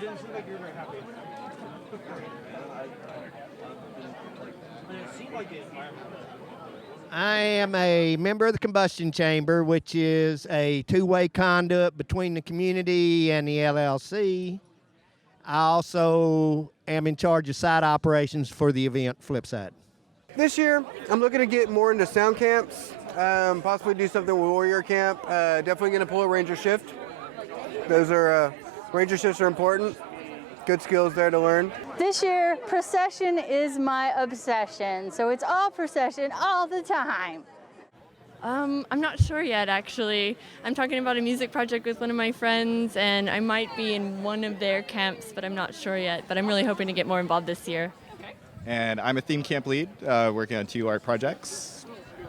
didn't seem like you were very happy. It seemed like the environment. I am a member of the combustion chamber, which is a two-way conduit between the community and the LLC. I also am in charge of site operations for the event Flipside. This year, I'm looking to get more into sound camps, possibly do something with Warrior Camp. Definitely going to pull a Ranger shift. Those are, Ranger shifts are important. Good skills there to learn. This year, procession is my obsession, so it's all procession all the time. I'm not sure yet, actually. I'm talking about a music project with one of my friends, and I might be in one of their camps, but I'm not sure yet. But I'm really hoping to get more involved this year. And I'm a theme camp lead, working on 2 art projects.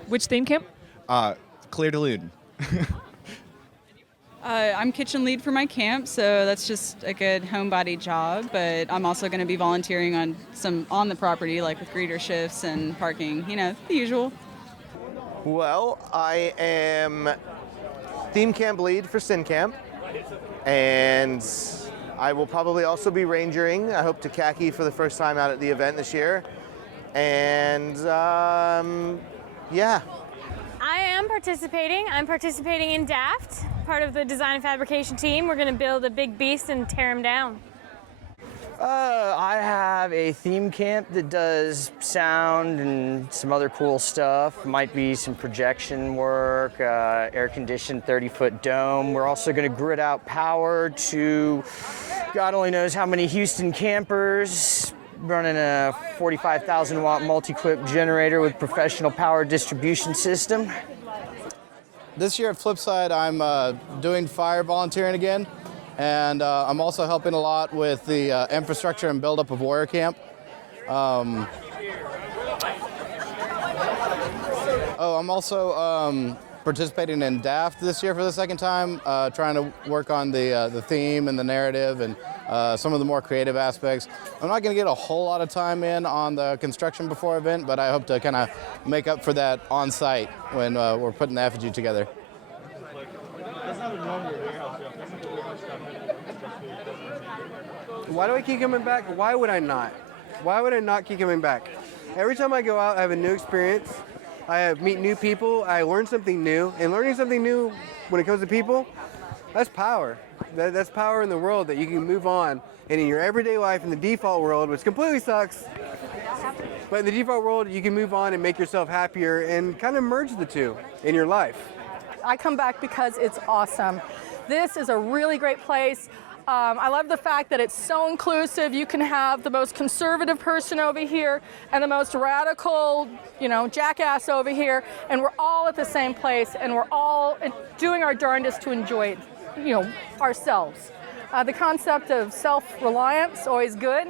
Which theme camp? Claire de Lune. I'm kitchen lead for my camp, so that's just a good homebody job, but I'm also going to be volunteering on the property, like with greeter shifts and parking, the usual. Well, I am theme camp lead for Sin Camp, and I will probably also be rangering. I hope to khaki for the first time out at the event this year, and yeah. I am participating. I'm participating in DAFT, part of the design and fabrication team. We're going to build a big beast and tear him down. I have a theme camp that does sound and some other cool stuff. Might be some projection work, air-conditioned 30-foot dome. We're also going to grid out power to God only knows how many Houston campers, running a 45,000 watt multi-clip generator with professional power distribution system. This year at Flipside, I'm doing fire volunteering again, and I'm also helping a lot with the infrastructure and buildup of Warrior Camp. I'm also participating in DAFT this year for the second time, trying to work on the theme and the narrative and some of the more creative aspects. I'm not going to get a whole lot of time in on the construction before event, but I hope to kind of make up for that on site when we're putting the effigy together. Why do I keep coming back? Why would I not? Why would I not keep coming back? Every time I go out, I have a new experience. I meet new people. I learn something new. And learning something new when it comes to people, that's power. That's power in the world that you can move on. And in your everyday life, in the default world, which completely sucks, but in the default world, you can move on and make yourself happier and kind of merge the two in your life. I come back because it's awesome. This is a really great place. I love the fact that it's so inclusive. You can have the most conservative person over here and the most radical, jackass over here, and we're all at the same place, and we're all doing our darndest to enjoy it, ourselves. The concept of self-reliance, always good.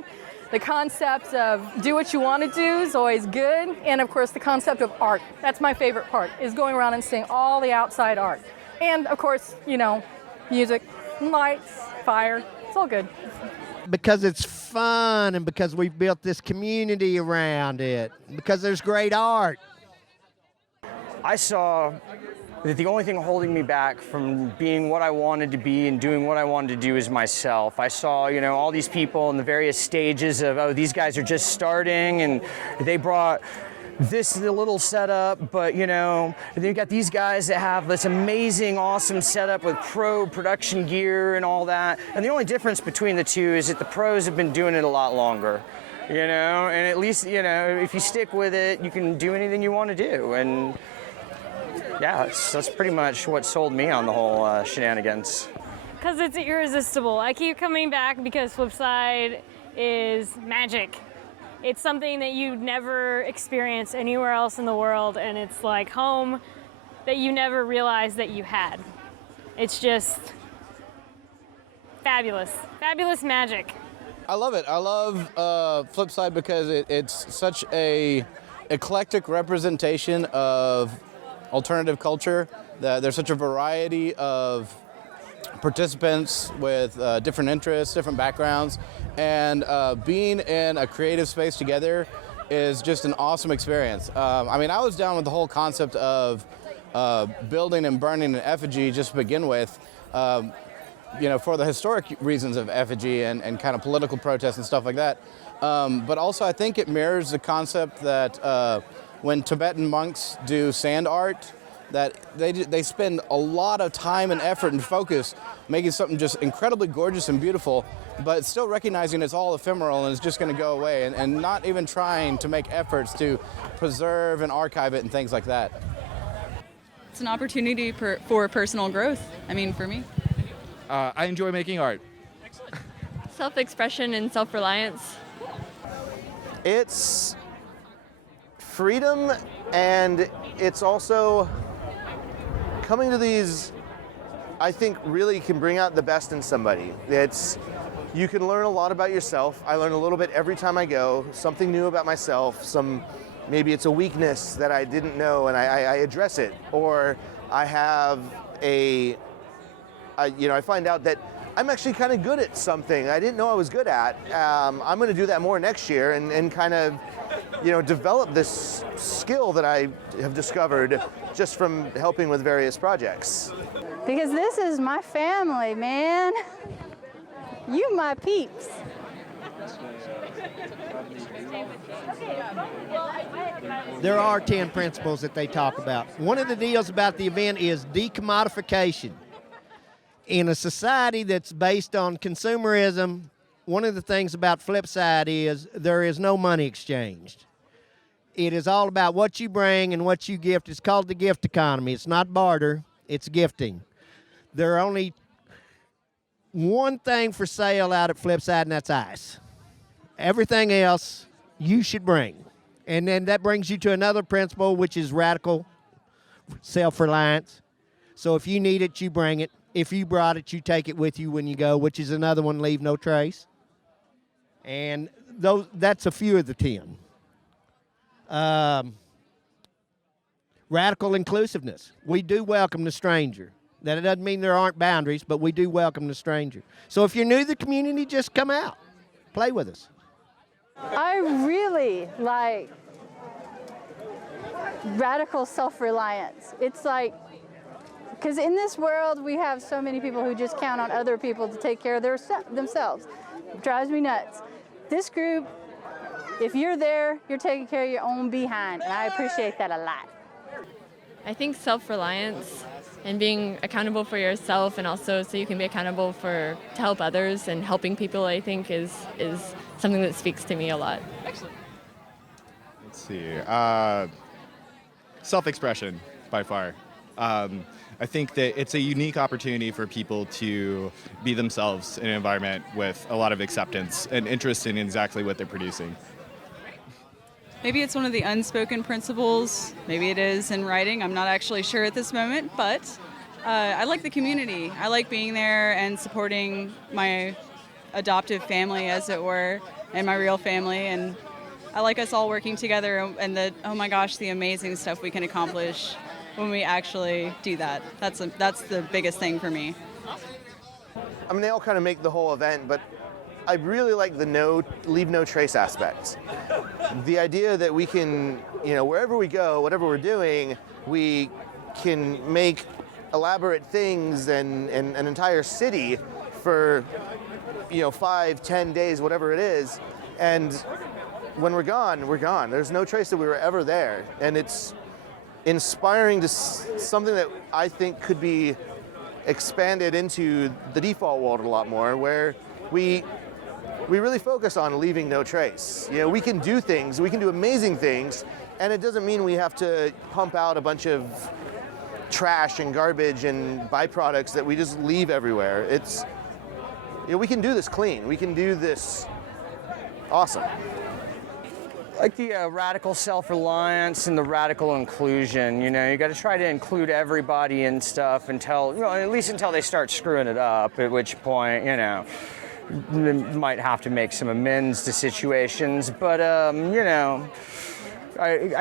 The concept of do what you want to do is always good. And of course, the concept of art. That's my favorite part, is going around and seeing all the outside art. And of course, music, lights, fire, it's all good. Because it's fun and because we've built this community around it, because there's great art. I saw that the only thing holding me back from being what I wanted to be and doing what I wanted to do is myself. I saw, all these people in the various stages of, these guys are just starting and they brought this little setup, but then you got these guys that have this amazing, awesome setup with pro production gear and all that. And the only difference between the two is that the pros have been doing it a lot longer, and at least, if you stick with it, you can do anything you want to do. And yeah, that's pretty much what sold me on the whole shenanigans. Because it's irresistible. I keep coming back because Flipside is magic. It's something that you'd never experience anywhere else in the world, and it's like home that you never realized that you had. It's just fabulous. Fabulous magic. I love it. I love Flipside because it's such a eclectic representation of alternative culture. There's such a variety of participants with different interests, different backgrounds, and being in a creative space together is just an awesome experience. I was down with the whole concept of building and burning an effigy just to begin with. for the historic reasons of effigy and kind of political protests and stuff like that. But also I think it mirrors the concept that when Tibetan monks do sand art, that they spend a lot of time and effort and focus making something just incredibly gorgeous and beautiful, but still recognizing it's all ephemeral and it's just going to go away, and not even trying to make efforts to preserve and archive it and things like that. It's an opportunity for personal growth, I mean, for me. I enjoy making art. Self-expression and self-reliance. It's freedom, and it's also coming to these, I think, really can bring out the best in somebody. You can learn a lot about yourself. I learn a little bit every time I go, something new about myself, maybe it's a weakness that I didn't know and I address it, or I have I find out that I'm actually kind of good at something I didn't know I was good at. I'm going to do that more next year and kind of, develop this skill that I have discovered just from helping with various projects. Because this is my family, man. You my peeps. There are 10 principles that they talk about. One of the deals about the event is decommodification. In a society that's based on consumerism, one of the things about Flipside is there is no money exchanged. It is all about what you bring and what you gift. It's called the gift economy. It's not barter, it's gifting. There are only one thing for sale out at Flipside, and that's ice. Everything else you should bring. And then that brings you to another principle, which is radical self-reliance. So if you need it, you bring it. If you brought it, you take it with you when you go, which is another one, leave no trace. And that's a few of the 10. Radical inclusiveness. We do welcome the stranger. That doesn't mean there aren't boundaries, but we do welcome the stranger. So if you're new to the community, just come out. Play with us. I really like radical self-reliance. It's like, because in this world, we have so many people who just count on other people to take care of themselves. It drives me nuts. This group, if you're there, you're taking care of your own behind, and I appreciate that a lot. I think self-reliance and being accountable for yourself, and also so you can be accountable to help others, and helping people, I think is something that speaks to me a lot. Let's see. Self-expression, by far. I think that it's a unique opportunity for people to be themselves in an environment with a lot of acceptance and interest in exactly what they're producing. Maybe it's one of the unspoken principles. Maybe it is in writing. I'm not actually sure at this moment, but I like the community. I like being there and supporting my adoptive family, as it were, and my real family. And I like us all working together, and oh my gosh, the amazing stuff we can accomplish when we actually do that. That's the biggest thing for me. I mean, they all kind of make the whole event, but I really like the leave no trace aspect. The idea that we can, wherever we go, whatever we're doing, we can make elaborate things and an entire city for, 5, 10 days, whatever it is. And when we're gone, we're gone. There's no trace that we were ever there. And it's inspiring to something that I think could be expanded into the default world a lot more, where we really focus on leaving no trace. We can do things, we can do amazing things, and it doesn't mean we have to pump out a bunch of trash and garbage and byproducts that we just leave everywhere. It's, we can do this clean, we can do this awesome. Like the radical self-reliance and the radical inclusion. You got to try to include everybody in stuff until, at least until they start screwing it up, at which point, might have to make some amends to situations. But, I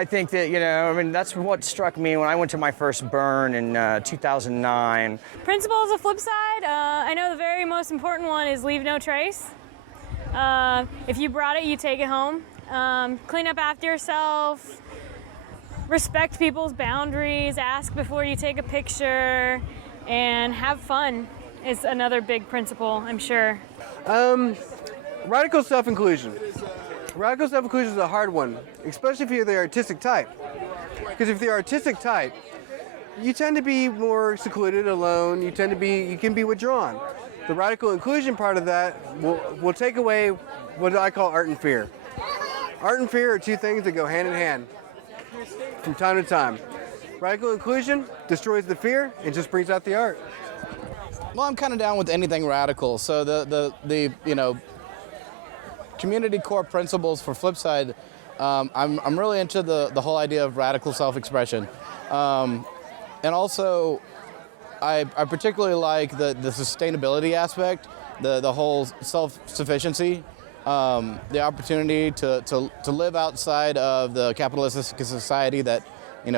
think that, that's what struck me when I went to my first burn in 2009. Principles of Flipside, I know the very most important one is leave no trace. If you brought it, you take it home. Clean up after yourself, respect people's boundaries, ask before you take a picture, and have fun. is another big principle, I'm sure. Radical self-inclusion. Radical self-inclusion is a hard one, especially if you're the artistic type. Because if you're the artistic type, you tend to be more secluded, alone. You can be withdrawn. The radical inclusion part of that will take away what I call art and fear. Art and fear are two things that go hand in hand from time to time. Radical inclusion destroys the fear and just brings out the art. Well, I'm kind of down with anything radical. So the community core principles for Flipside, I'm really into the whole idea of radical self-expression. And also, I particularly like the sustainability aspect, the whole self-sufficiency, the opportunity to live outside of the capitalistic society that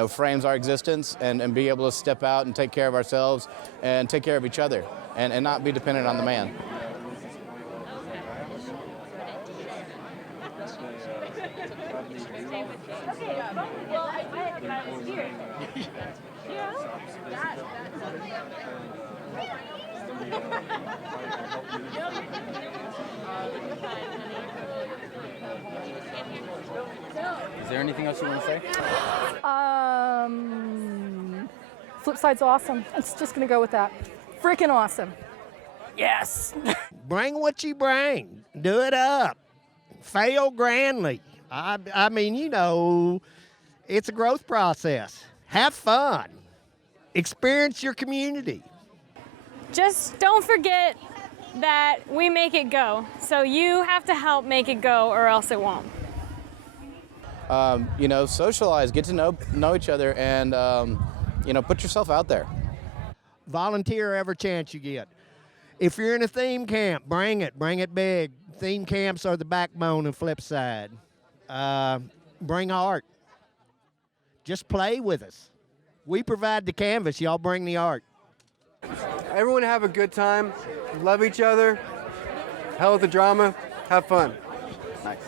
frames our existence, and be able to step out and take care of ourselves and take care of each other, and not be dependent on the man. Is there anything else you want to say? Flipside's awesome. I'm just going to go with that. Freaking awesome. Yes. Bring what you bring. Do it up. Fail grandly. I mean, it's a growth process. Have fun. Experience your community. Just don't forget that we make it go. So you have to help make it go or else it won't. Socialize, get to know each other, and put yourself out there. Volunteer every chance you get. If you're in a theme camp, bring it big. Theme camps are the backbone of Flipside. Bring art. Just play with us. We provide the canvas, y'all bring the art. Everyone have a good time, love each other, hell with the drama, have fun. Nice.